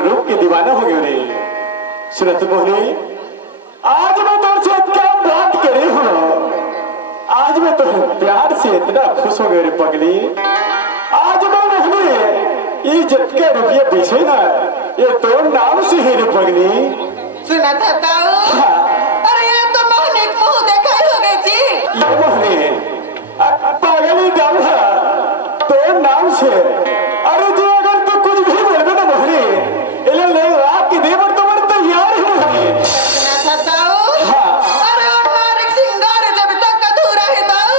तोर रूप के दीवाना हो गए रे। सुनत मोहनी, आज मैं तुझसे क्या बात करे हूँ। आज मैं तो प्यार से इतना खुश हो गए रे पगली। आज मैं मोहनी ये जितने रुपये पीछे ना ये तो नाम से ही रे पगली। सुना था ताऊ? अरे ये तो मोहनी मुंह देखा ही हो गई जी। ये मोहनी पागली दाम है तो नाम से। अरे जो अगर तू कुछ भी बोलबे ना मोहनी इले ले रात की देवर तो मर तैयार ही मोहनी। सुना था ताऊ? अरे वो नारी सिंगार जब तक अधूरा है ताऊ,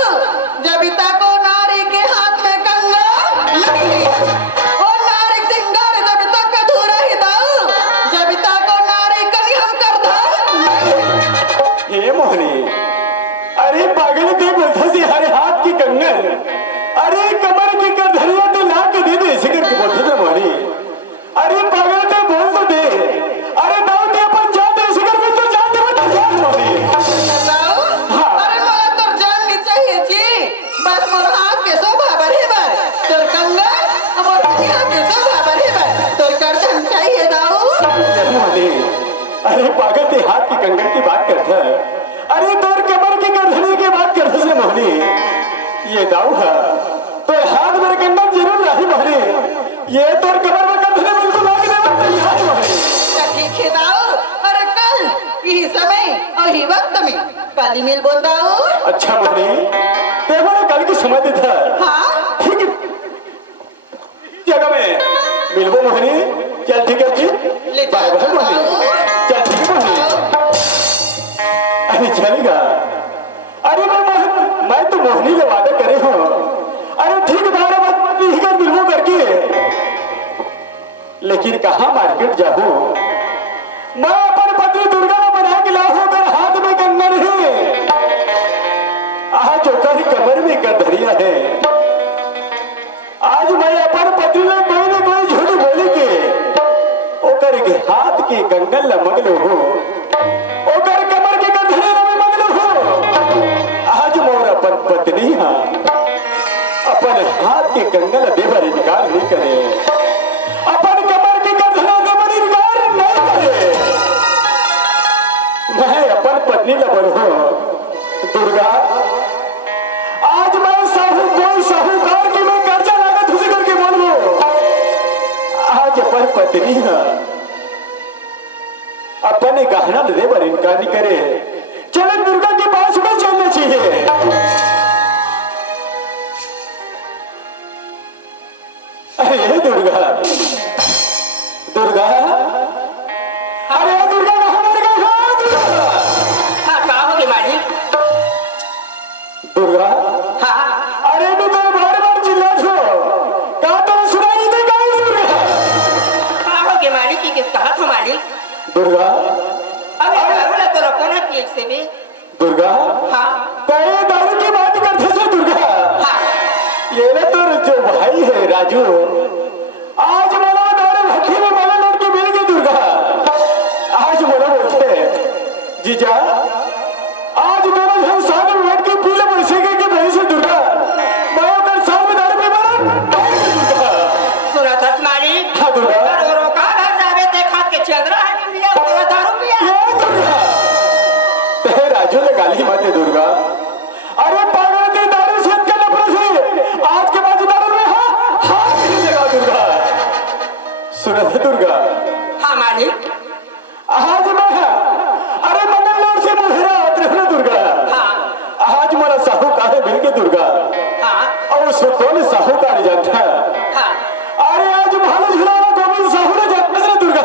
जब तक वो नारी के हाथ में कंगा नहीं, वो नारी सिंगार जब तक अधूरा है ताऊ, जब तक वो नारी कहीं हम कर हे मोहनी, अरे पागल ते बोलता सी हरे हाथ की कंगन, अरे कमर की करधनिया तो ला के दे दे सिगर की बोलते थे मोहनी। अरे पागल ते बोल तो दे। अरे दाऊ ते अपन जाते सिगर में तो जाते मत जान मोहनी। ताऊ? अरे मला तो जाननी चाहिए जी। बस मोर हाथ के शोभा बराबर तोर कंगा, मोर हाथ के शोभा बराबर तोर करधन चाहिए ताऊ। मोहनी, अरे पागल ते हाथ की कंगन की बात करता है। अरे तोर कमर की करधनी की बात करते से मोहनी। ये दाऊ है तो हाथ मेरे कंगन जरूर रही मोहनी। ये तोर कमर में करधनी बिल्कुल लाके दे तैयार है मोहनी। ठीक है दाऊ। अरे कल यही समय और यही वक्त में काली मिल बोल दाऊ। अच्छा मोहनी, देखो ना कल की समय देता है। हाँ ठीक है जगह में मिलबो मोहनी। चल ठीक है जी, ले बाय बाय मोहनी। चल ठीक है मोहनी। अरे चलेगा। अरे मैं तो मोहनी का वादा करे हूँ। अरे ठीक 12 बजे कर मिलबो करके, लेकिन कहाँ मार्केट जाऊँ। मैं अपन पत्नी दुर्गा बना के लाऊं कर हाथ में कंगन है। आज ओकर कमर में करधनिया है। आज मैं अपन पति ने कोई न कोई झूठ बोली के ओकर के हाथ के कंगन ल मगलो हो, ओकर कमर के करधनिया में मगलो हो। आज मोर अपन पत्नी हा अपन हाथ के कंगन देवर इनकार नहीं करे, अपन कमर के करधनिया देवर इनकार नहीं करे। मैं अपन पत्नी ल बोलो दुर्गा, आज मैं कोई साहूकार की मैं कर्जा लागत उसी करके बोलूं। आज अपन पत्नी है अपने गहना दे पर इनकार नहीं करे। चलो दुर्गा के पास में चलना चाहिए। अरे दुर्गा, दुर्गा, अरे दुर्गा कहाँ मर गई? हाँ दुर्गा। हाँ कहाँ होगी मालिक? दुर्गा, हाँ अरे तू तो बार-बार चिल्ला छो। कहा तो सुनाई नहीं देगा दुर्गा। कहाँ होगी मालिक की किस कहा था मालिक? दुर्गा, अबे दारू तो रखो ना कि एक से भी। दुर्गा, हाँ कहे दारू की बात करते थे दुर्गा। हाँ ये ना तो जो भाई है राजू, आज बोला दारू भट्टी में माला लौट के मिल गई दुर्गा। आज बोला बोलते जीजा, आज दोनों जन साथ में बैठ के पी ले पैसे के भाई से दुर्गा। मैं अगर साथ में दारू पी मारा दुर्गा। सुना था मालिक? हाँ दुर्गा। रोका घर जावे देखा के चंद्रा है लिया तो दारू पिया। ये दुर्गा, ते राजू ने गाली मारे दुर्गा। अरे पागल के दारू से का नफरत है। आज के बाद दारू में हाथ नहीं लगा दुर्गा। सुना था दुर्गा? हाँ मालिक। आज मैं अरे मंगलवार से मुहरा आते दुर्गा। हाँ आज मेरा साहूकार मिल के दुर्गा। हाँ और उसको कौन साहूकार जानता है? हाँ अरे आज भालू झुलाना गोविंद साहू ने जानता है दुर्गा।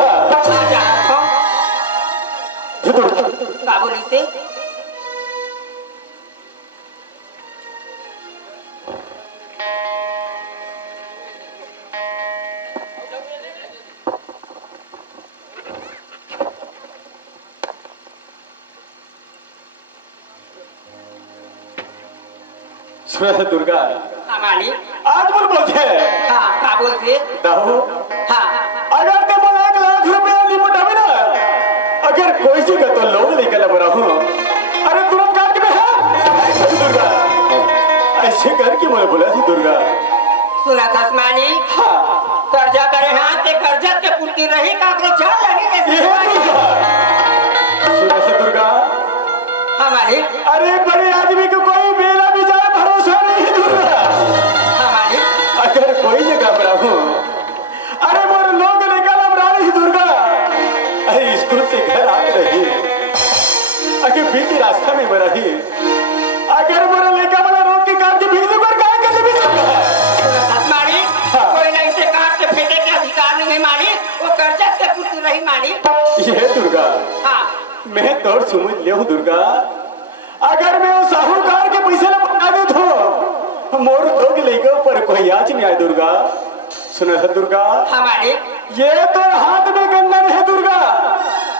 क्या बोली से? सुना है दुर्गा? हाँ मालिक। आज बोल बोलते हाँ क्या बोलते? दाऊ, हाँ अगर ते बोला 1 लाख रुपया लिमिट आवे ना, अगर कोई सी का तो लोग निकल बरा हूँ। अरे तुरंत काट के है दुर्गा। ऐसे घर की मैं बोला थी दुर्गा। सुना था मालिक? हाँ कर्जा अरे हाँ ते कर्जत के पुलती रही काकरो जान लगी ये कैसे है दुर्गा। सुनो से दुर्गा, हाँ मालिक अरे बड़े आदमी को कोई बेला भी जाए भरोसा नहीं है दुर्गा। हाँ मालिक अगर कोई जगह पर हूँ, अरे मोर लोग निकल अब रही दुर्गा। अरे स्कूल से घर आते रही, अगर बीच रास्ता में रही, अगर मोरा लेकर बड़ा रोक के काट के भीग दे पर काय कर ले भी दुर्गा। मालिक हाँ। कोई नहीं से काट के फेंके के अधिकार नहीं है मालिक वो कर्जत के पुलती रही मालिक ये दुर्गा, हाँ मैं तो समझ ले हूँ दुर्गा। अगर मैं उस साहूकार के पैसे न बता दे तो मोर लोग लेकर पर कोई आज नहीं आए दुर्गा। सुनो है दुर्गा, हाँ मालिक ये तो हाथ में कंगन है दुर्गा,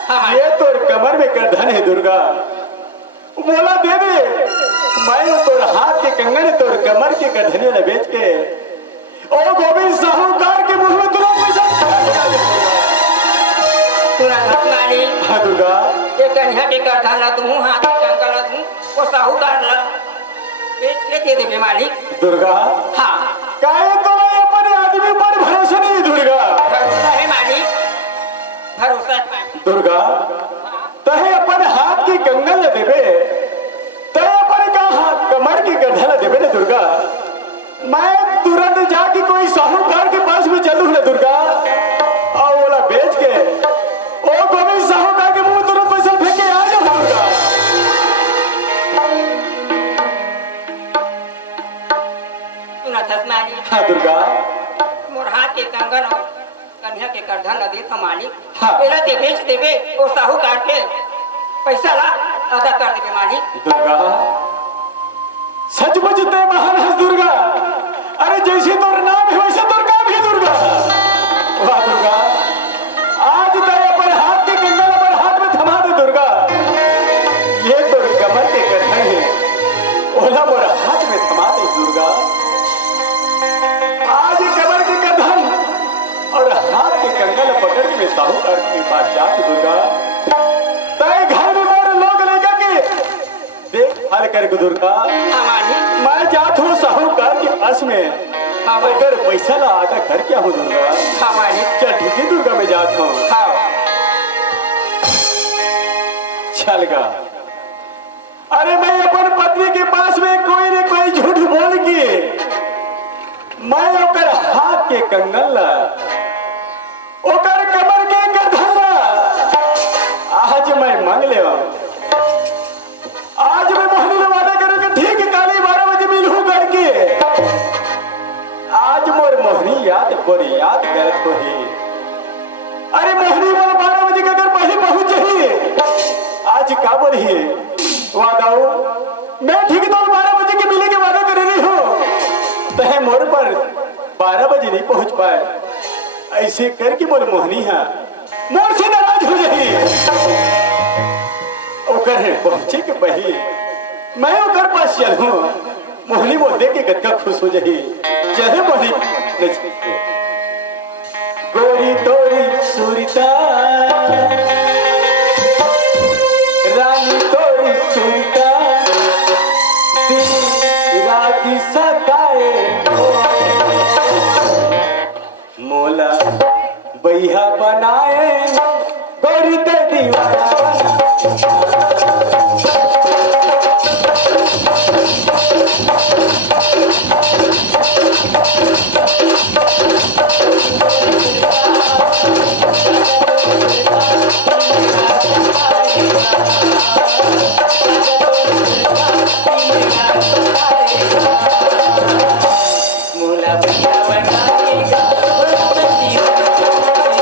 हाँ ये तो कमर में करधन है दुर्गा। बोला दे दे, मैं तो हाथ के कंगन तो कमर के करधने न बेच के ओ गोविंद साहूकार के मुंह में तुरंत पैसा तुरंत मालिक हाँ दुर्गा। ये कन्या के करधा न दूँ हाथ के कंगन न दूँ वो साहूकार ल बेच के दे देवे मालिक दुर्गा, हाँ काहे तो मैं अपने आदमी पर भरोसा नहीं है दुर्गा। भरोसा है मालिक भरोसा है मालिक। दुर्गा, तहे अपन हाथ की कंगन न देवे, तहे अपन का हाथ कमर की गढ़ा न देवे न दुर्गा। मैं तुरंत जाके कोई साहूकार के पास में चलूं न दुर्गा, और बोला बेच के ओ गोविंद साहूकार के मुंह तुरंत पैसा फेंक के आ जाओ दुर्गा। सुनत मालिक हाँ दुर्गा, मोर हाथ के कंगन और कन्या के करधा न दे तो मालिक हाँ। पहले ते बेच देवे वो साहूकार के पैसा ला अदा कर देवे मालिक दुर्गा सचमुच ते महान है दुर्गा। अरे जैसे तोर नाम है वैसे तोर काम है दुर्गा। वाह दुर्गा, आज तेरे अपन हाथ के कंगन अपन हाथ में थमा दे दुर्गा। ये तो कमर के गठन है, ओला मोर हाथ में थमा दे दुर्गा। आज कमर के गठन और हाथ के कंगन पकड़ के मैं साहूकार के पास जाती दुर्गा। तय घर में मोर लोग लेकर के देख भाल करके दुर्गा। हाँ मालिक मैं जात हूँ साहूकार के पास में, हाँ मालिक अगर पैसा ला आधा घर क्या हो दुर्गा। हाँ मालिक चल ठीक है दुर्गा, मैं जाता हूँ। हाँ चल गा। अरे मैं अपन पत्नी के पास में कोई न कोई झूठ बोल के मैं ओकर हाथ के कंगन ला, ओकर कमर के गठन ला आज मैं मांग ले। आज मैं मोहनी ने वादा करूंगा ठीक काली 12 बजे मिलूं करके। आज मोर मोहनी याद करत होही। अरे मोहनी मोर 12 बजे के अगर पहले पहुंच जाही आज का बोली वादाओ मैं ठीक तो 12 बजे के मिले के वादा कर रही हूँ, तहे मोर पर 12 बजे नहीं पहुंच पाए। ऐसे करके मोर मोहनी है मोर से नाराज हो जाही। ओकर पहुंचे के पही मैं ओकर पास चलूं, मोहनी बोल दे के गदका खुश हो जाही। चले मोहनी गोरी तोरी सुरता रानी तोरी सुरता दिन राती सताए मोला बैहा बनाए गोरी ते दीवाना मोला भैया बनाएगा भैया बनाएगा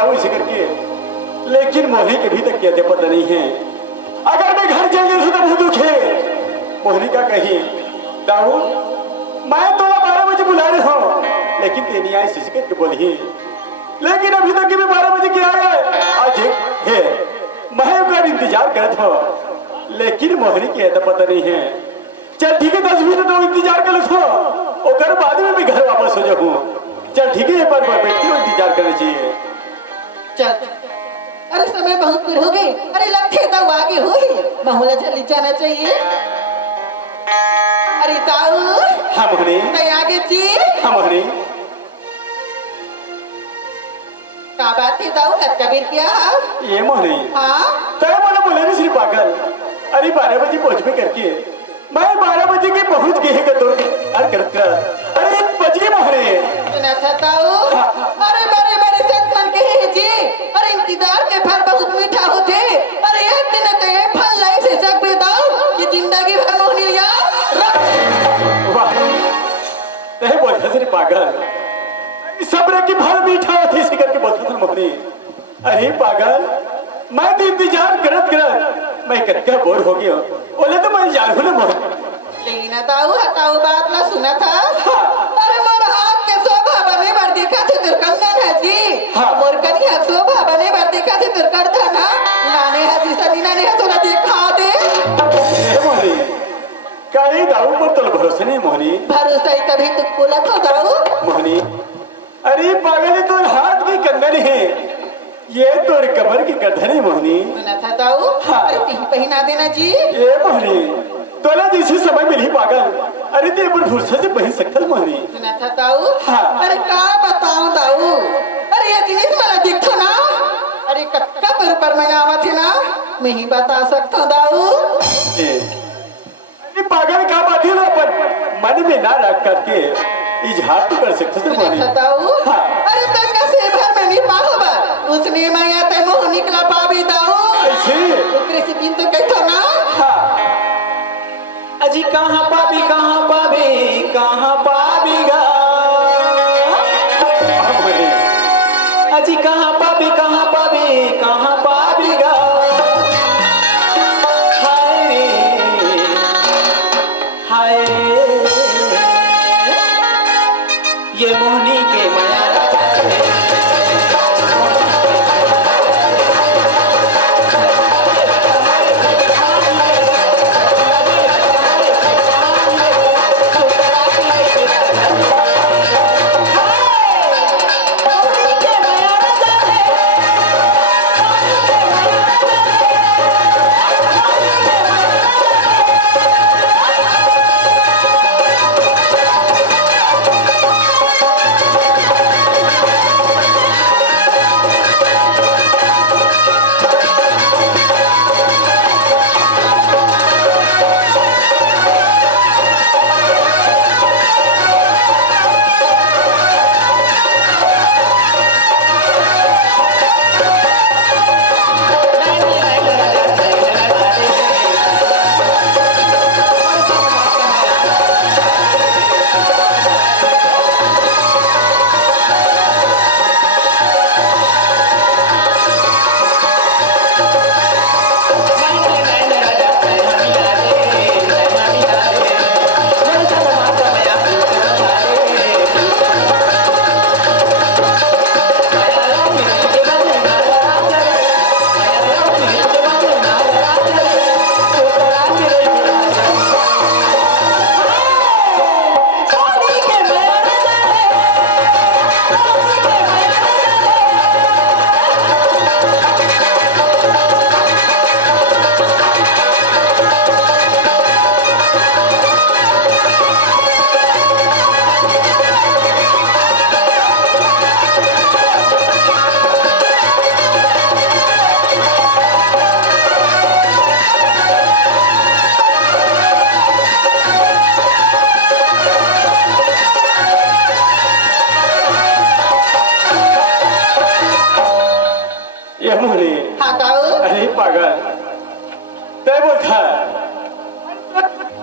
दाऊ इसे करके, लेकिन मोहनी के भी तक कहते पता नहीं है। अगर मैं घर चल गई तो बहुत दुख है। मोहनी का कही दाऊ मैं तो 12 बजे बुला रही हूँ, लेकिन तेनी आई इसे करके बोली, लेकिन अभी तक मैं 12 बजे क्या है आज है मैं उसका इंतजार करता हूँ, लेकिन मोहनी के तो पता नहीं है। चल ठीक है 10 मिनट तो इंतजार कर लो, और बाद में मैं घर वापस हो जाऊँ। चल ठीक है एक बार बैठ के इंतजार करना चाहिए। चल अरे समय बहुत दूर हो गई, अरे लक्ष्य तो आगे हो ही बहुला जल्दी जाना चाहिए। अरे ताऊ हाँ मोहनी, नहीं आगे जी हाँ मोहनी, क्या बात है ताऊ कबीर क्या ये मोहनी हाँ तय बोला बोले भी सिर्फ पागल। अरे 12 बजे पहुंच में करके मैं 12 बजे के पहुंच गए का दौड़ अरे करता अरे 1 बज गए मोहनी। सुना था ताऊ अरे बड़े बड़े सत्मन के हैं जी, अरे इंतजार के फल बहुत मीठा होते, अरे एक दिन तो ये फल लाई से जग पे दाऊ कि जिंदगी भर मोहनी लिया वाह तय बोल सिर्फ पागल सब्र की फल मीठा होती इसी करके बोलता था मोहनी। अरे पागल मैं तो इंतजार करत करत मैं कत्या बोर हो गया, बोले तो मैं जान हूं ना मोहनी। लेकिन ताऊ हटाऊ बात ना सुना था अरे मोर हाथ के शोभा बने बर देखा थे तेरे कंगन है जी हाँ। मोर कन्या शोभा बने बर देखा थे तेरे करता ना नाने हसी सनी नाने हसोरा देखा दे ए मोहनी कहीं दाऊ पर तो भरोसा नहीं मोहनी। भरोसा ही कभी तुम को लखो दाऊ मोहनी अरे पागल तो हाथ की कंगन है, ये तो कमर की गर्दन है मोहनी। सुना था ताऊ हाँ। अरे तीन पहना देना जी ये मोहनी तोला जिसे समय मिली पागल, अरे ते पर फुर्सत से पहन सकता मोहनी। सुना था ताऊ हाँ। अरे का बताऊं दाऊ अरे ये जिनिस मला दिखतो ना अरे कक्का पर मैं आवत है ना मैं ही बता सकता हूं दाऊ अरे पागल का बात है ना पर मन में ना रख करके इजहार तो कर सकते थे मोहनी। सुना था ताऊ हाँ। अरे तक से भर में नहीं पाहो उसने मैं आते मोह निकला पावी दाऊ ऐसे ओकरे से दिन तो कहतो ना हाँ अजी कहाँ पाबी गा मोहनी अजी कहाँ पाबी गा हाय रे हाय ये मोहनी के माया राजा है।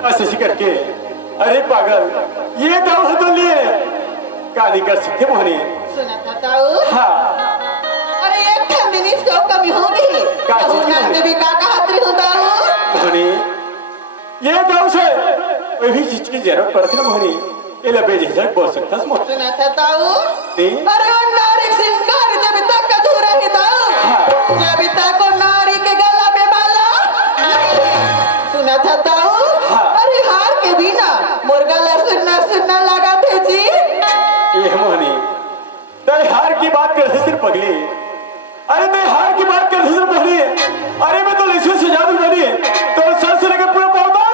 ऐसे करके अरे पागल ये दाव तो लिए का नहीं कर सकते मोहनी। सुना था ताऊ हाँ अरे का चीज की नंद भी का कहती हूँ दाऊ मोहनी ये दाऊ से वही चीज की जरूरत पड़ती ना मोहनी ये लबे झिझक बोल सकता मोहनी सुना था दाऊ नहीं अरे वो नारी सिंगार जब तक अधूरा है दाऊ जब तक वो नारी के गला में माला सुना था दाऊ हाँ। अरे हार के बिना मुर्गा सुनना सुनना लगा थे जी ये मोहनी तेरे हार की बात कर सिर्फ पगली अरे तेरे हार की बात कर सिर्फ पगली अरे मैं तो लिसे से जादू बनी तो सर से लेकर पूरा पौधा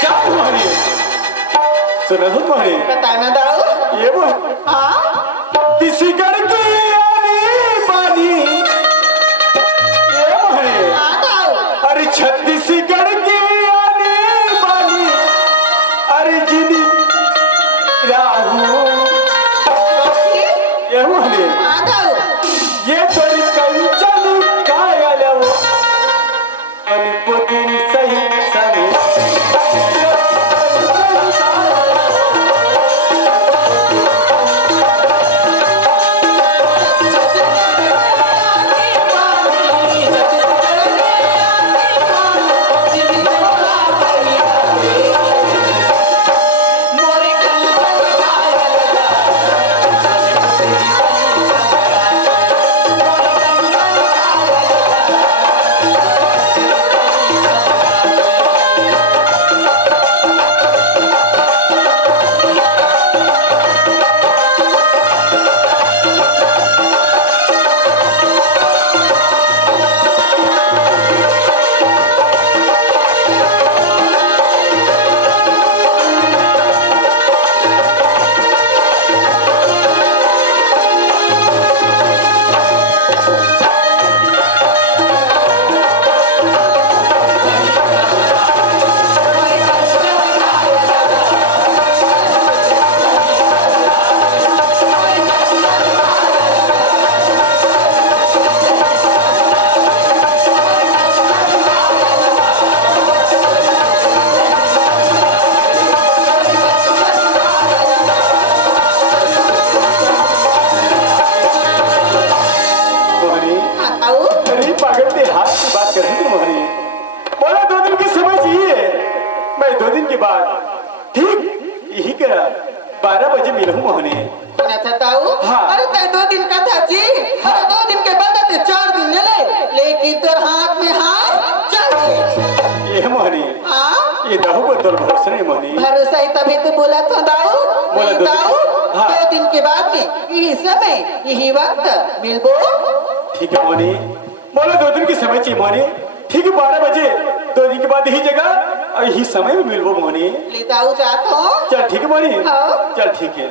क्या मोहनी सुना सुन मोहनी बताना दाऊ ये मोहनी हाँ किसी कर की आनी पानी ये मोहनी हाँ दाऊ अरे छत्तीसगढ़ की आनी पानी अरे जिनी राहू ये मोहनी हाँ दाऊ ये थोड़ी कंचन कायल वो अनपुदिन सही सही मोहनी हाँ दाऊ अरे पागल ते हाथ की बात कर रही थी मोहनी बोला 2 दिन की समय चाहिए मैं 2 दिन के बाद ठीक यही करा 12 बजे मिलूं मोहनी सुना था दाऊ हाँ। अरे ते 2 दिन का था जी अरे 2 दिन के बाद ते 4 दिन ले ले लेकिन तोर हाथ में हाथ चल ये मोहनी हाँ ये दाऊ को तोर भरोसा नहीं मोहनी भरोसा ही तभी तो बोला था दाऊ बोला नहीं 2 दिन दाऊ हाँ। 2 दिन के बाद में यही समय यही वक्त मिलबो ठीक है मोहनी बोला 2 दिन की समय चाहिए मोहनी ठीक है 12 बजे 2 दिन के बाद यही जगह और यही समय में मिलबो मोहनी ले दाऊ जात हो चल ठीक है मोहनी हाँ। चल ठीक है